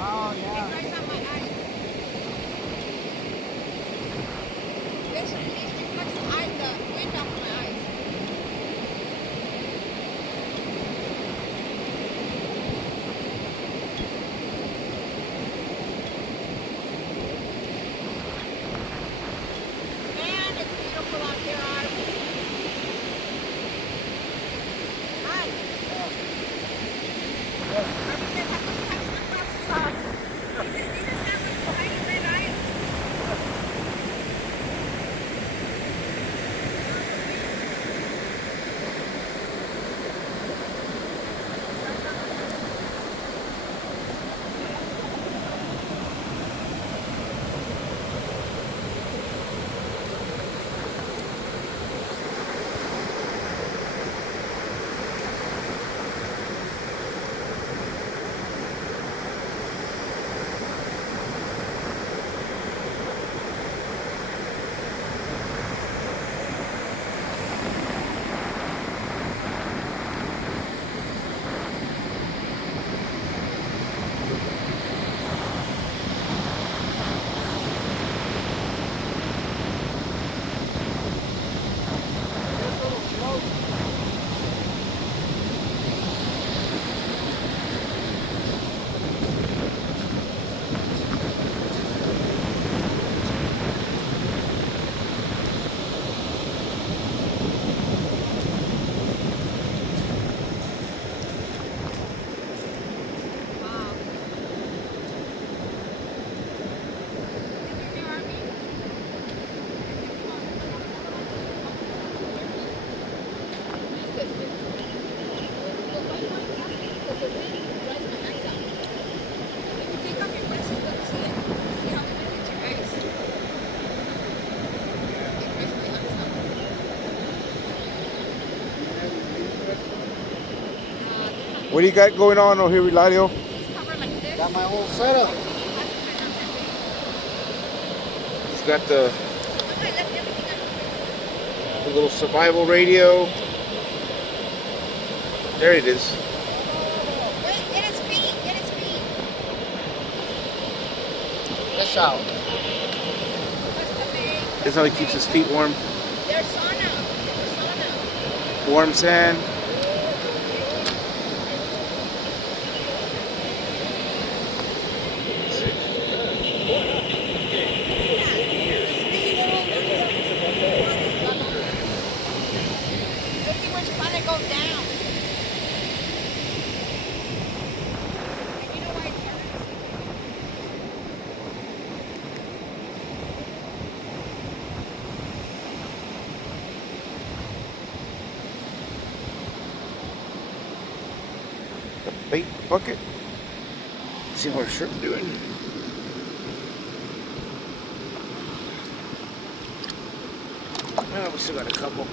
Oh, It yeah. dries out my eyes. This at least reflects the wind off my eyes. Man, it's beautiful out here, Art. Hi. Harvey said, how come you have sunglasses on? He doesn't have like tiny red eyes. Wow. What do you got going on over here, Hilario? Got my whole setup. He's got the little survival radio. There it is. Get his feet, get his feet. Fish out. That's how he keeps his feet warm. There's sauna. There's sauna. Warm sand. Let's see which one it goes down. And you know why it turns? The bait bucket. See how our shrimp doing. Well, we still got a couple.